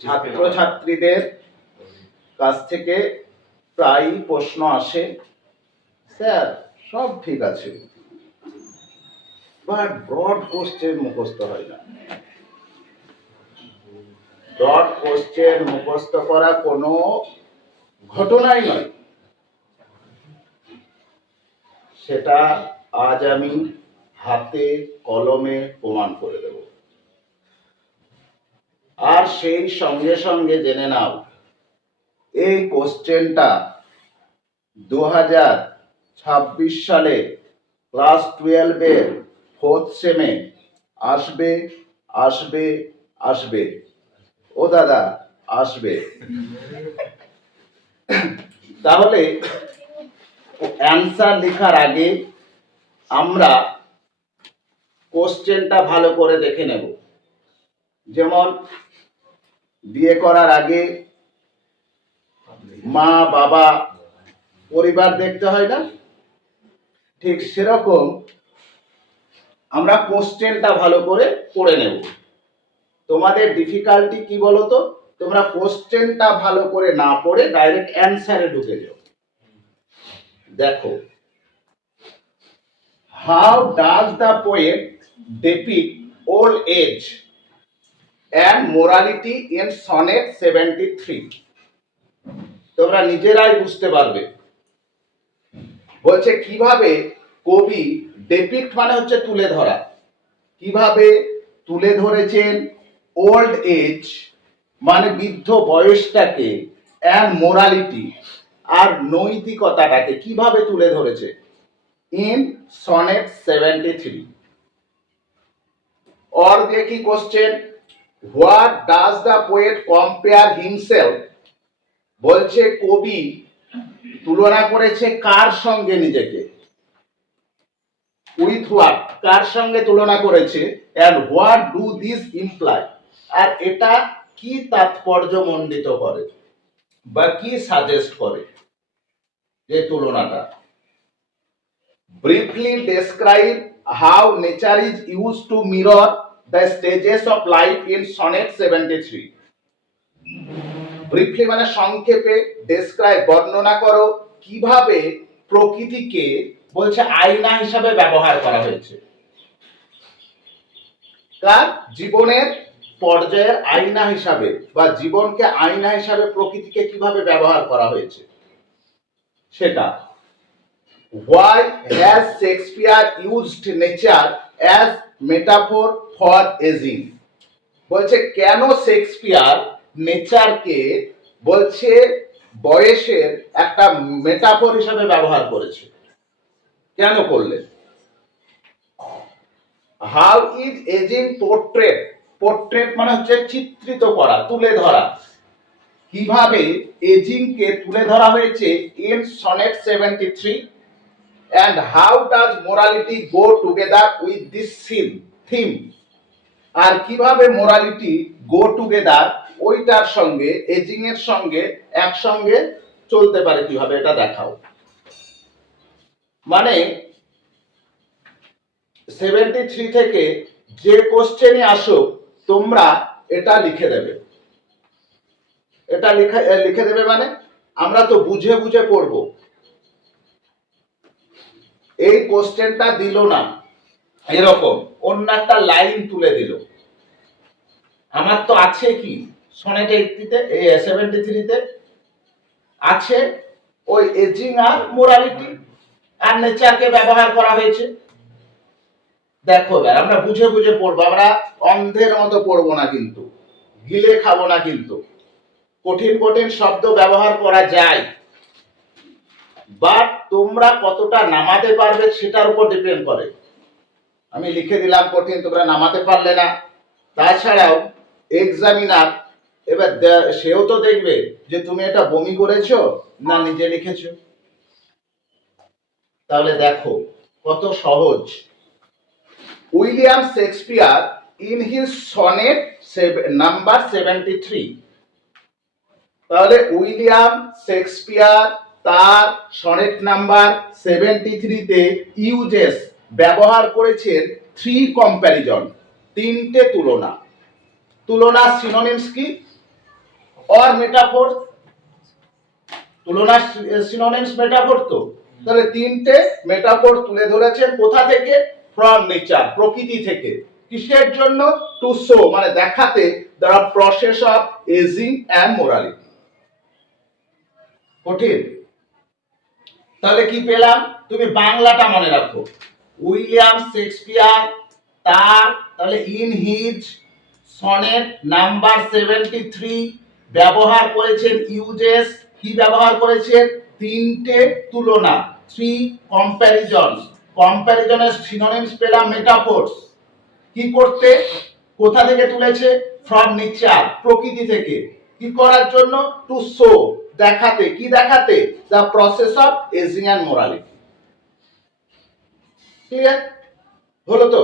ছাত্রছাত্রীদের কাছ থেকে প্রায়ই প্রশ্ন আসে, স্যার, সব ঠিক আছে। বাট ব্রড কোশ্চেন মুখস্থ হয় না। ব্রড কোশ্চেন মুখস্থ করা কোনো ঘটনাই নয়। সেটা আজ আমি হাতে কলমে প্রমাণ করে দেব। আর সেই সঙ্গে সঙ্গে জেনে নাও, এই কোশ্চেনটা দু হাজার ছাব্বিশ সালে ক্লাস টুয়েলভের ফোর্থ সেমে আসবে আসবে আসবে। ও দাদা, আসবে। তাহলে অ্যান্সার লেখার আগে আমরা কোশ্চেনটা ভালো করে দেখে নেব। যেমন, বিয়ে করার আগে মা, বাবা, পরিবার দেখতে হয় না? ঠিক সেরকম আমরা কোশ্চেনটা ভালো করে পড়ে নেব। তোমাদের ডিফিকাল্টি কি বলো তো তোমরা কোশ্চেনটা ভালো করে না পড়ে ডাইরেক্ট অ্যান্সারে ঢুকে যাও। দেখো, how does the poet depict old age. And morality in sonnet 73 তোমরা নিজেরাই বুঝতে পারবে। বলছে কীভাবে কবি ডেপিক্ট মানে হচ্ছে তুলে ধরা। কীভাবে তুলে ধরেছেন ওল্ড এজ মানে বৃদ্ধ বয়সটাকে অ্যান্ড মোরালিটি আর নৈতিকতাটাকে কীভাবে তুলে ধরেছে। In sonnet seventy three or দেখি question what does the poet compare himself বলছে কবি, তুলনা করেছে কার সঙ্গে নিজেকে? উইথ হোয়াট কার সঙ্গে তুলনা করেছে? And what do this imply আর এটা কি তাৎপর্য মণ্ডিত করে? বা কি সাজেস্ট করে? যে তুলনাটা। Briefly describe how nature is used to mirror the stages of life in sonnet 73 briefly মানে সংক্ষেপে ডেসক্রাইব বর্ণনা করো কীভাবে প্রকৃতিকে বলছে আয়না হিসাবে ব্যবহার করা হয়েছে। কার জীবনের পর্যায়ের আয়না হিসাবে বা জীবনকে আয়না হিসাবে প্রকৃতিকে কীভাবে ব্যবহার করা হয়েছে, সেটা why has Shakespeare used nature as metaphor for aging? বলছে, কেন শেক্সপিয়ার নেচারকে বলছে বয়সের একটা মেটাফর হিসাবে ব্যবহার করেছে? কেন করলেন? How is ageing portrait portrait মানে হচ্ছে চিত্রিত করা, তুলে ধরা। কীভাবে এজিংকে তুলে ধরা হয়েছে? In sonnet seventy three and how does morality go together with this theme? Theme. আর কীভাবে মোরালিটি গো টুগেদার ওইটার সঙ্গে এজিং এর সঙ্গে, একসঙ্গে চলতে পারে কীভাবে? এটা দেখাও। মানে সেভেন্টি থ্রি থেকে যে কোশ্চেনই আসো তোমরা এটা লিখে দেবে। এটা লিখে লিখে দেবে মানে? আমরা তো বুঝে বুঝে পড়ব। এই কোশ্চেনটা দিল না। এরকম, অন্য একটা লাইন তুলে দিল। আমার তো আছে কি? সনেট এইটিতে এই সেভেন্টি থ্রিতে আছে ওই এজিং আর মোরালিটি আর নেচারকে ব্যবহার করা হয়েছে। দেখো এবার, আমরা বুঝে বুঝে পড়ব। আমরা অন্ধের মতো পড়ব না কিন্তু। গিলে খাব না কিন্তু। কঠিন কঠিন শব্দ ব্যবহার করা যায়। বাট তোমরা কতটা নামাতে পারবে সেটার উপর ডিপেন্ড করে। আমি লিখে দিলাম কঠিন, তোমরা নামাতে পারলে না। তাছাড়াও এক্সামিনার এবার সেও তো দেখবে যে তুমি এটা বমি করেছ না নিজে লিখেছো। তাহলে দেখো, কত সহজ। William Shakespeare in his sonnet number seventy three তাহলে উইলিয়াম শেক্সপিয়ার তার সনেট নাম্বার সেভেন্টি থ্রিতে ইউজেস ব্যবহার করেছেন থ্রি কম্প্যারিজন, তিনটে তুলনা। তুলনা সিনোনিমস কি? অর মেটাফোর তুলনা সিনোনিমস মেটাফোর তো? তাহলে তিনটে মেটাফোর তুলে ধরেছেন কোথা থেকে? ফ্রম নেচার প্রকৃতি থেকে। কিসের জন্য? টু শো মানে দেখাতে the process of ageing and morality কঠিন। তাহলে কি পেলাম? তুমি বাংলাটা মনে রাখো। উইলিয়াম শেক্সপিয়ার তার, তাহলে in his sonnet number seventy three ব্যবহার করেছেন ইউজেস। কি ব্যবহার করেছেন? তিনটে তুলনা থ্রি কম্প্যারিজন কম্প্যারিজনের সিনোনিমস পেলাম মেটাফোর্স কি করতে? কোথা থেকে তুলেছে? ফ্রম নেচার প্রকৃতি থেকে। কি করার জন্য? টু শো দেখাতে, কি দেখাতে? The process of ageing and morality clear হলো তো?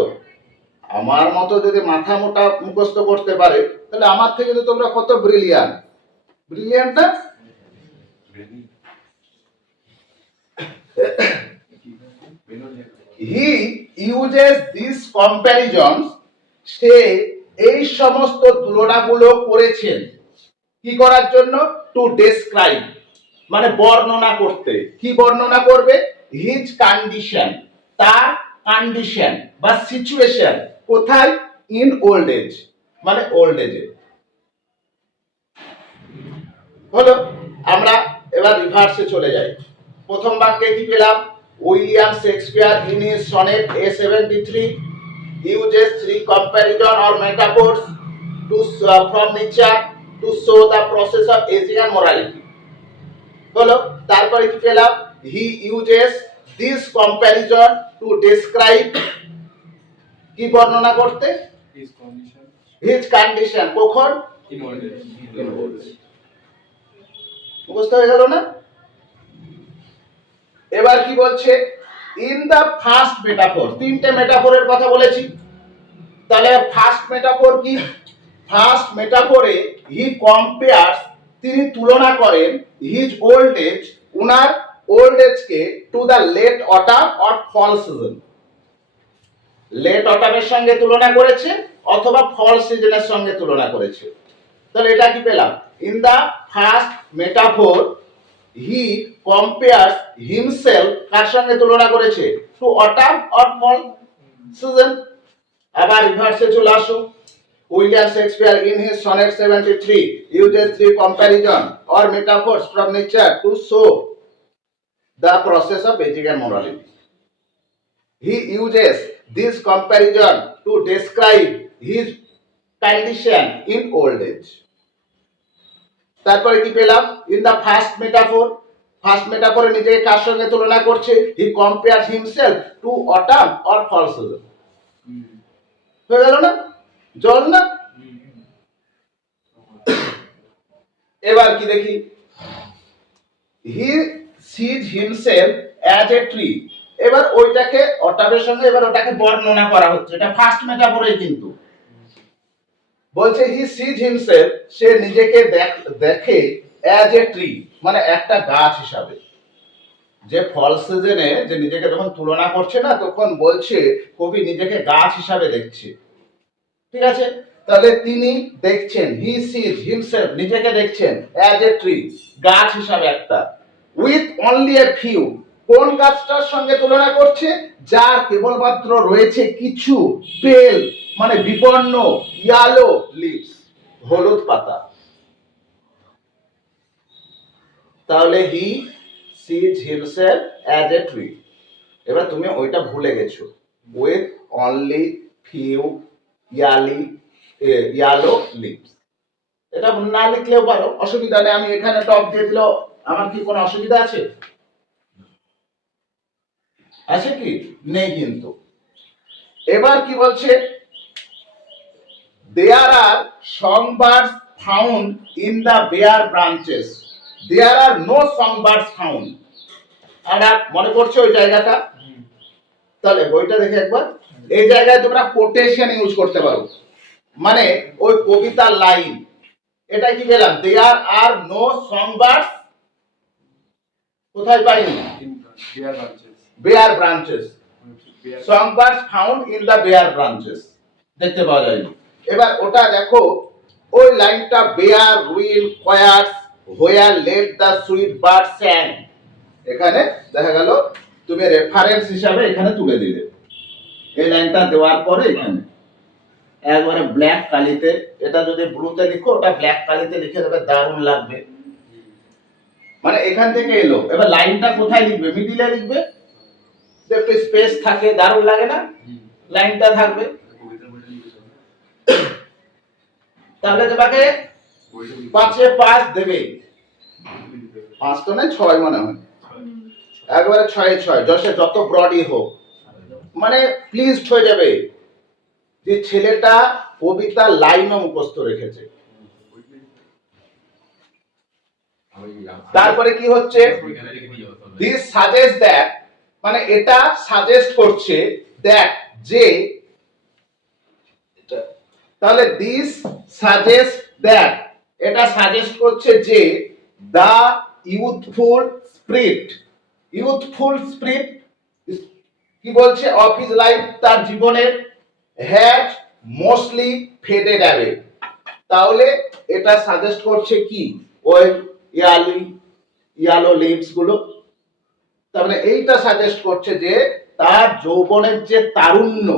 আমার মতো যদি মাথা মোটা মুখস্থ করতে পারে, তাহলে আমার থেকে তো তোমরা কত ব্রিলিয়ান ব্রিলিয়ান্ট না? হি ইউজেস দিস কম্প্যারিজনস সে এই সমস্ত তুলনাগুলো করেছেন। কি করার জন্য? টু ডেসক্রাইব মানে বর্ণনা করতে। কি বর্ণনা করবে? হিজ কন্ডিশন তার কন্ডিশন বা সিচুয়েশন কোথায়? ইন ওল্ড এজ মানে ওল্ড এজে হলো আমরা এবার রিভার্সে চলে যাই। প্রথম বাক্যে কি পেলাম? William Shakespeare in his sonnet a seventy three uses three comparison or metaphors to uh, from to show the process of aging and morality. হলো তারপরে কি পেলাম? He uses this comparison to describe কি বর্ণনা করতে? His condition. হিজ কন্ডিশন কখন? মুখস্থ হয়ে গেল না? এবার কি বলছে? ইন দা ফার্স্ট মেটাফোর তিনটে মেটাফোরের কথা বলেছি। তাহলে ফার্স্ট মেটাফোর কি? ফার্স্ট মেটাফোরে হি কম্পেয়ার্স, তিনি তুলনা করেন হিজ ওল্ড এজ, উনার old এজকে to the late autumn or fall season. Late অটামের সঙ্গে তুলনা করেছে অথবা ফল সিজনের সঙ্গে তুলনা করেছে। তাহলে এটা কি পেলাম? In the first metaphor, he compares himself কার সঙ্গে তুলনা করেছে? To autumn or fall season. আবার রিভার্সে চলে আসো William Shakespeare in his sonnet 73 uses three comparison or metaphors from nature to show the process of aging and morality he uses this comparison to describe his condition in old age তারপরে কি পেলাম in the first metaphor first মেটাফোরে নিজেকে কার সঙ্গে তুলনা করছে he compare himself to autumn or fall season হয়ে গেল না জল না? এবার কি দেখি? He sees himself as a tree এবার ওইটাকে অটামের সঙ্গে এবার ওটাকে বর্ণনা করা হচ্ছে। এটা ফার্স্ট মেটাফোরেই কিন্তু। বলছে হি সিজ হিমসেলফ সে নিজেকে দেখ- দেখে অ্যাজ এ ট্রি মানে একটা গাছ হিসাবে। যে ফল সিজনে যে নিজেকে যখন তুলনা করছে না, তখন বলছে, কবি নিজেকে গাছ হিসাবে দেখছে। ঠিক আছে? তাহলে তিনি দেখছেন হি সিজ হিমসেলফ নিজেকে দেখছেন অ্যাজ এ ট্রি গাছ হিসাবে একটা। উইথ অনলি এ ফিউ কোন গাছটার সঙ্গে তুলনা করছে? যার কেবলমাত্র রয়েছে কিছু পেল মানে বিপন্ন ইয়ালো লিভস হলুদ পাতা। তাহলে he sees himself as a tree এবার তুমি ওইটা ভুলে গেছো। With only few yellow yellow leaves এটা না লিখলেও পারো অসুবিধা নেই আমি এখানে টপ দিয়ে দিলেও আমার কি কোনো অসুবিধা আছে? আছে কি? নেই কিন্তু। এবার কি বলছে? There are songbirds found in the bare branches there are no songbirds found আর মনে করছ ওই জায়গাটা? তাহলে বইটা দেখে একবার। এই জায়গায় তোমরা কোটেশন ইউজ করতে পারো। মানে ওই কবিতার লাইন এটা কি পেলাম? দেয়ার আর নো সংবার্স কোথায় পাইনি. Bare branches songbirds found in the bare branches দেখতে পাওয়া যায়নি। এবার ওটা দেখো ওই লাইনটা bare will choirs where late the sweet bird sang এখানে দেখা গেল তুমি রেফারেন্স হিসাবে এখানে তুলে দিলে। এই লাইনটা দেওয়ার পরে এখানে। একবারে ব্ল্যাক কালিতে, এটা যদি ব্লুতে লিখো, ওটা ব্ল্যাক কালিতে লিখে দেবে, দারুণ লাগবে। মানে এখান থেকে এলো। এবার লাইনটা কোথায় লিখবে? মিডিলে লিখবে। একটু স্পেস থাকে, দারুণ লাগে না? লাইনটা থাকবে। তাহলে তোমাকে পাঁচে পাঁচ দেবে। পাঁচ তো নয়, ছয় মনে হয়। একবারে ছয় ছয়। যশে, যত ব্রডই হোক। মানে প্লিজ হয়ে যাবে যে ছেলেটা কবিতা লাইনও মুখস্থ রেখেছে। তারপরে কি হচ্ছে? দিস সাজেস্ট দ্যাট মানে এটা সাজেস্ট করছে দ্যাট যে, তাহলে দিস সাজেস্ট দ্যাট এটা সাজেস্ট করছে যে the youthful spirit youthful spirit কি বলছে? অফ হিজ লাইফ তার জীবনের হ্যাজ মোস্টলি ফেডেড অ্যাওয়ে তাহলে এটা সাজেস্ট করছে কি? ওই ইয়ালি, ইয়ালো লিভসগুলো। তারপরে এইটা সাজেস্ট করছে যে তার যৌবনের যে তারুণ্য,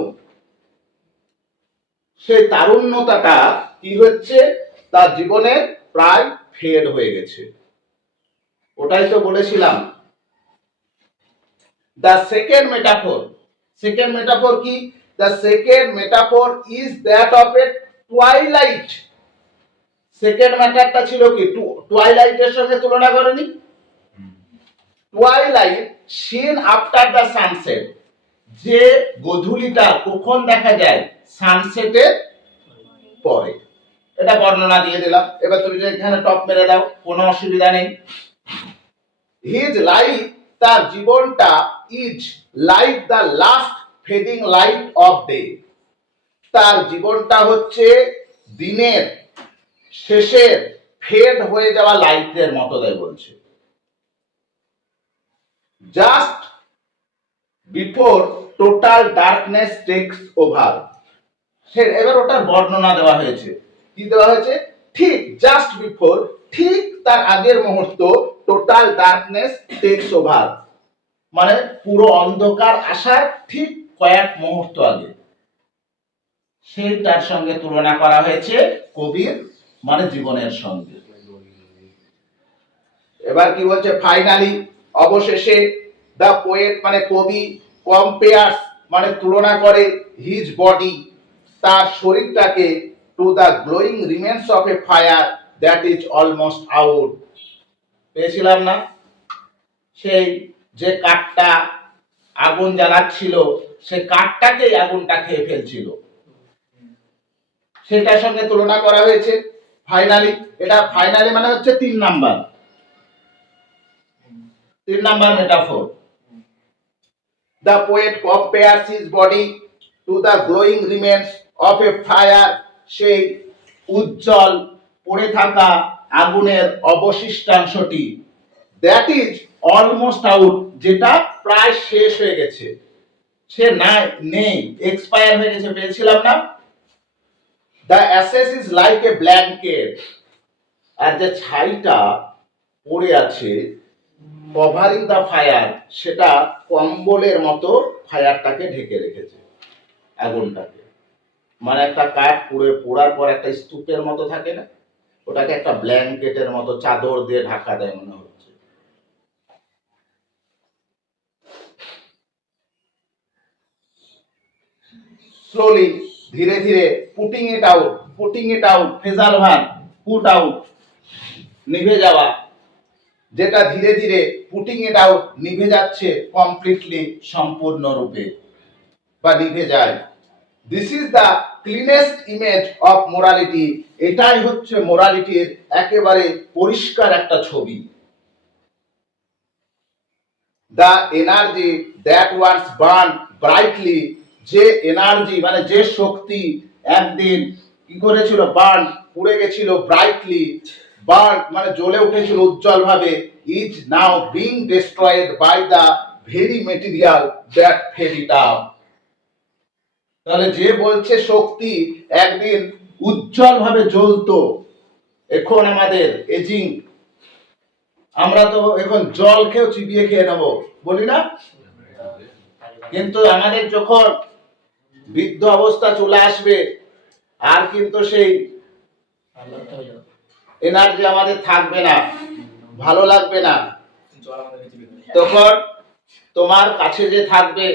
সেই তারুণ্যতাটা কি হচ্ছে? তার জীবনে প্রায় ফেড হয়ে গেছে। ওটাই তো বলেছিলাম। The second metaphor second metaphor কি? The second metaphor is that of a twilight second ম্যাটারটা ছিল কি? টুয়াইলাইটের সঙ্গে তুলনা করেনি? Twilight scene after the sunset যে গধূলিটা কখন দেখা যায়? সানসেটের পরে। এটা বর্ণনা দিয়ে দিলাম। এবার তুমি এখানে টপ মেরে দাও, কোনো অসুবিধা নেই। হিজ লাইফ তার জীবনটা is like the last fading light of day তার জীবনটা হচ্ছে দিনের শেষের ফেড হয়ে যাওয়া লাইটের মতো দেয় বলছে। Just before total darkness takes over সে এবার ওটার বর্ণনা দেওয়া হয়েছে। কি দেওয়া হয়েছে? ঠিক জাস্ট বিফোর ঠিক তার আগের মুহূর্ত টোটাল ডার্কনেস টেক্স ওভার মানে পুরো অন্ধকার আসার ঠিক কয়েক মুহূর্ত আগে। সেই তার সঙ্গে তুলনা করা হয়েছে কবির মানে জীবনের সঙ্গে। এবার কি বলছে? ফাইনালি অবশেষে দ্য পোয়েট মানে কবি কম্পেয়ার্স মানে তুলনা করে হিজ বডি তার শরীরটাকে to the glowing remains of a fire that is almost out পেয়েছিলাম না। সেই যে কাঠটা আগুন জ্বালাচ্ছিল সে কাঠটাকেই আগুনটা খেয়ে ফেলছিল। সেটার সঙ্গে তুলনা করা হয়েছে। ফাইনালি এটা ফাইনালি মানে হচ্ছে তিন নাম্বার। তিন number metaphor the poet compares his body to the glowing remains of a fire সেই উজ্জ্বল পড়ে থাকা আগুনের অবশিষ্টাংশটি। দ্যাট ইজ অলমোস্ট আউট যেটা প্রায় শেষ হয়ে গেছে। সে না নেই এক্সপায়ার হয়ে গেছে পেয়েছিলাম না। The ashes is like a blanket আর যে ছাইটা পড়ে আছে কভারিং দ্য ফায়ার সেটা কম্বলের মতো ফায়ারটাকে ঢেকে রেখেছে আগুনটাকে। মানে একটা কাঠ পুড়ে পোড়ার পর একটা স্তূপের মতো থাকে না? ওটাকে একটা ব্ল্যাঙ্কেটের মতো চাদর দিয়ে ঢাকা দেয় মনে হচ্ছে। স্লোলি ধীরে ধীরে putting it out putting it out fizzle ভান পুট আউট নিভে যাওয়া। যেটা ধীরে ধীরে পুটিং ইট আউট নিভে যাচ্ছে কমপ্লিটলি সম্পূর্ণরূপে, বা নিভে যায়। This is the cleanest image of morality এটাই হচ্ছে মোরালিটির একেবারে পরিষ্কার একটা ছবি। The energy that once burn brightly যে এনার্জি মানে যে শক্তি একদিন কি করেছিল? বার্ন পুড়ে গেছিল ব্রাইটলি বার্ন মানে জ্বলে উঠেছিল উজ্জ্বল ভাবে is now being destroyed by the very material that fed it up তাহলে যে বলছে শক্তি একদিন উজ্জ্বল ভাবে জ্বলতো, এখন আমাদের এজিং আমরা তো এখন জল খেয়েও চিবিয়ে খেয়ে নেব, বলি না কিন্তু আমাদের যখন বৃদ্ধ অবস্থা চলে আসবে, আর কিন্তু সেই এনার্জি আমাদের থাকবে না, ভালো লাগবে না। তখন তোমার কাছে যে থাকবে,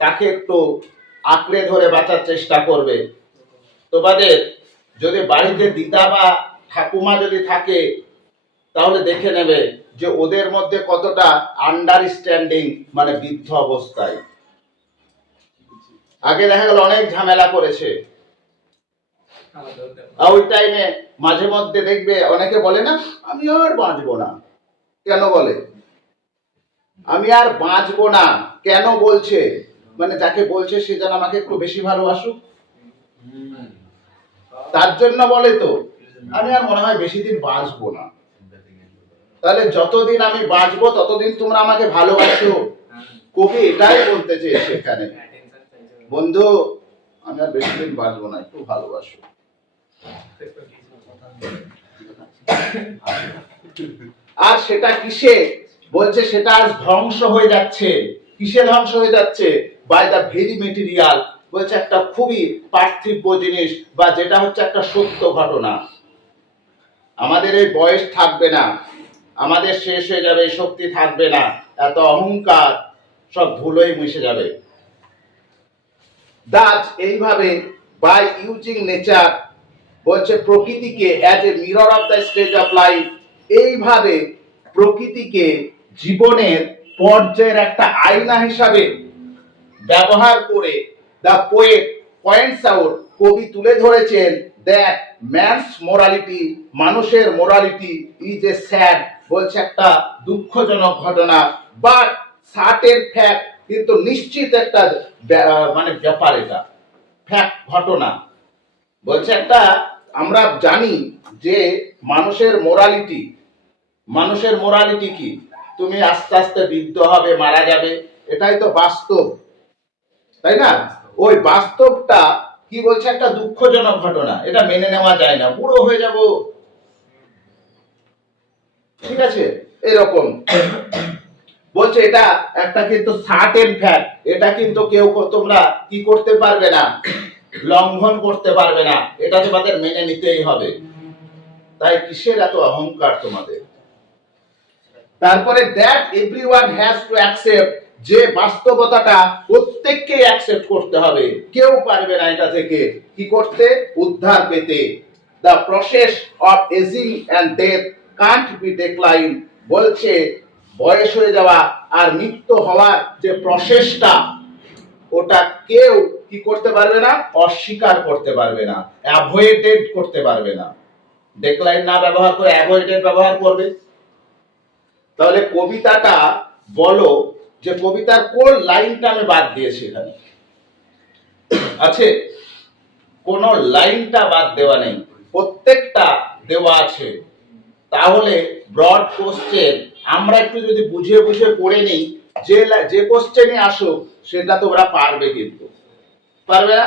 তাকে একটু আঁকড়ে ধরে বাঁচার চেষ্টা করবে। তোমাদের যদি বাড়িতে দিদা বা ঠাকুমা যদি থাকে, তাহলে দেখে নেবে যে ওদের মধ্যে কতটা আন্ডারস্ট্যান্ডিং মানে বৃদ্ধ অবস্থায়। আগে দেখা গেল অনেক ঝামেলা করেছে। ওই টাইমে মাঝে মধ্যে দেখবে, অনেকে বলে না, আমি আর বাঁচবো না। কেন বলে? আমি আর বাঁচবো না। কেন বলছে? মানে যাকে বলছে সে যেন আমাকে একটু বেশি ভালোবাসুক। তার জন্য বলে তো, আমি আর মনে হয় বেশি দিন বাঁচবো না। তাহলে যতদিন আমি বাঁচবো, ততদিন তোমরা আমাকে ভালোবাসো। কবি এটাই বলতে চেয়ে সেখানে বন্ধু, আমি আর বেশি দিন বাঁচবো না, একটু ভালোবাসো। আর সেটা কিসে? বলছে সেটা আজ ধ্বংস হয়ে যাচ্ছে। কিসে ধ্বংস হয়ে যাচ্ছে? বাই দ্য ভেরি মেটেরিয়াল বলছে একটা খুবই পার্থিব্য জিনিস বা যেটা হচ্ছে একটা সত্য ঘটনা। আমাদের এই বয়স থাকবে না, আমাদের শেষ হয়ে যাবে শক্তি থাকবে না, এত অহংকার, সব ধুলোই মিশে যাবে। দাজ এইভাবে বাই ইউজিং নেচার বলছে প্রকৃতিকে as a mirror of the stage of life এইভাবে প্রকৃতিকে জীবনের পর্যায়ের একটা আয়না হিসাবে ব্যবহার করে দ্য পোয়েট পয়েন্টস আউট কবি তুলে ধরেছেন দ্যাট ম্যানস মোরালিটি মানুষের মোরালিটি ইজ এ স্যাড বলছে একটা দুঃখজনক ঘটনা। বাট সার্টেন ফ্যাক্ট কিন্তু নিশ্চিত একটা মানে ব্যাপার এটা। ফ্যাক্ট ঘটনা। বলছে একটা, আমরা জানি যে মানুষের মোরালিটি মানুষের মোরালিটি কি? তুমি আস্তে আস্তে বৃদ্ধ হবে, মারা যাবে। এটাই তো বাস্তব। তাই না? ওই বাস্তবটা কি বলছে? একটা দুঃখজনক ঘটনা। এটা মেনে নেওয়া যায় না। বুড়ো হয়ে যাব। ঠিক আছে? এরকম। বলছে, এটা একটা কিন্তু সার্টেন ফ্যাক্ট এটা কিন্তু কেউ তোমরা কি করতে পারবে না? লঙ্ঘন করতে পারবে না। এটা তোমাদের মেনে নিতেই হবে। তাই কিসের এত অহংকার তোমাদের? তারপরে that everyone has to accept যে বাস্তবতাটা প্রত্যেককে অ্যাকসেপ্ট করতে হবে। কেউ পারবে না এটা থেকে। কি করতে? উদ্ধার পেতে। The process of ageing and death can't be decline বলছে বয়স হয়ে যাওয়া আর মৃত্যু হওয়ার যে প্রসেসটা ওটা কেউ কি করতে পারবে না? অস্বীকার করতে পারবে না। অ্যাভয়েডেড করতে পারবে না। ডেক্লাইন না ব্যবহার করে অ্যাভয়েডেড ব্যবহার করবে। তাহলে কবিতাটা বলো যে কবিতার কোন লাইনটা আমি বাদ দিয়েছি এখানে। আছে, কোন লাইনটা বাদ দেওয়া নেই। প্রত্যেকটা দেওয়া আছে। তাহলে ব্রড কোশ্চেন আমরা একটু যদি বুঝে বুঝে পড়ে নিই, যে যে কোশ্চেনে আসুক, সেটা তোমরা পারবে কিন্তু। পারবে না?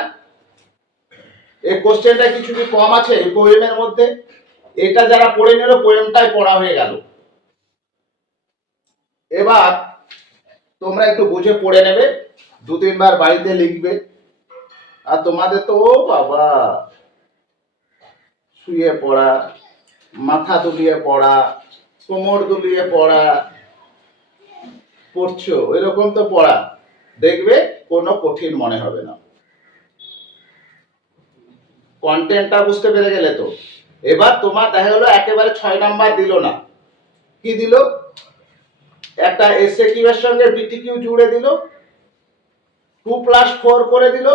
এই কোশ্চেনটা কিছু কি কম আছে এই পোয়েমের মধ্যে? এটা যারা পড়ে নিল পোয়েমটাই পড়া হয়ে গেল। এবার তোমরা একটু বুঝে পড়ে নেবে, দু তিনবার বাড়িতে লিখবে। আর তোমাদের তো, ও বাবা, শুয়ে পড়া, মাথা দুলিয়ে পড়া, কোমর দুলিয়ে পড়া, পড়ছো, এরকম তো পড়া। দেখবে কোনো কঠিন মনে হবে না। কন্টেন্টটা বুঝতে পেরে গেলে তো। এবার তোমার দেখা গেলো, একেবারে ছয় নাম্বার দিল না। কি দিল? একটা এসএ কিউয়ের সঙ্গে বিটি কিউ জুড়ে দিল টু প্লাস ফোর করে দিল।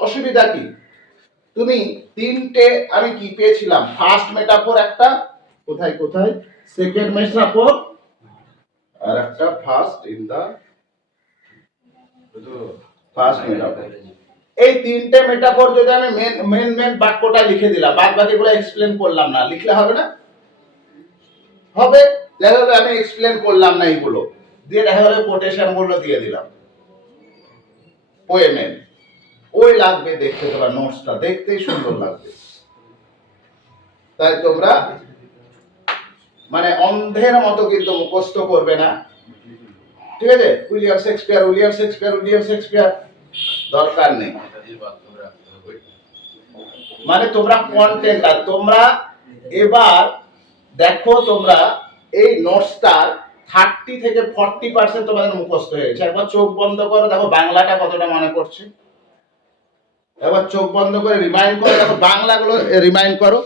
অসুবিধা কি? তুমি তিনটে আমি কি পেয়েছিলাম? ফার্স্ট মেটাফোর একটা, কোথায় কোথায়? সেকেন্ড মেটাফোর আর একটা first in the first metaphor এই তিনটে মেটাফোর যদি আমি মেন মেন মেন বাক্যটা লিখে দিলাম, বাদ বাকিগুলো এক্সপ্লেন করলাম না, লিখলে হবে না? হবে। দেখা আমি এক্সপ্লেন করলাম না এইগুলো। দিয়ে দেখা কোটেশনগুলো দিয়ে দিলাম। ওই লাগবে দেখতে নোটসটা দেখতেই সুন্দর লাগবে। তাই তোমরা মানে অন্ধের মতো কিন্তু মুখস্থ করবে না। ঠিক আছে? William Shakespeare William Shakespeare William Shakespeare. দরকার নেই। মানে তোমরা কন্টেন্ট আর তোমরা এবার দেখো তোমরা এই নোটসটার থার্টি থেকে ফর্টি পার্সেন্ট তোমাদের মুখস্থ হয়েছে একবার চোখ বন্ধ করো, দেখো বাংলাটা কতটা মনে করছে একবার চোখ বন্ধ করে রিমাইন্ড করো, দেখো বাংলাগুলো রিমাইন্ড করো।